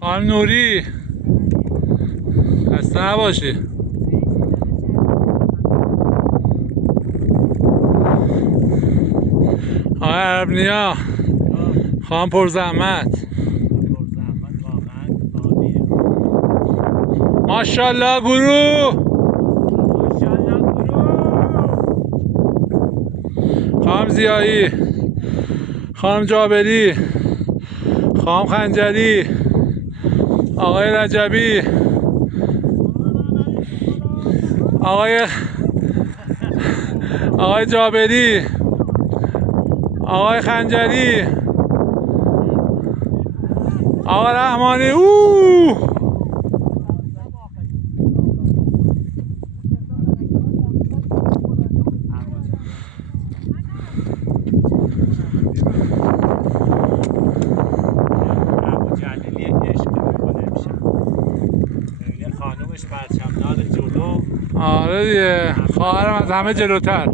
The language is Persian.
خانم نوری خسته نباشی. آقای عربنیا خانم پرزحمت، ماشاءالله گروه. خانم زیایی، خانم جابری، خانم خنجری، آقای رجبی، آقای جابری، آقای خنجری، آقای رحمانی. خانومش پرچمدار جلو. آره دیگه، خواهرم از همه جلوتر.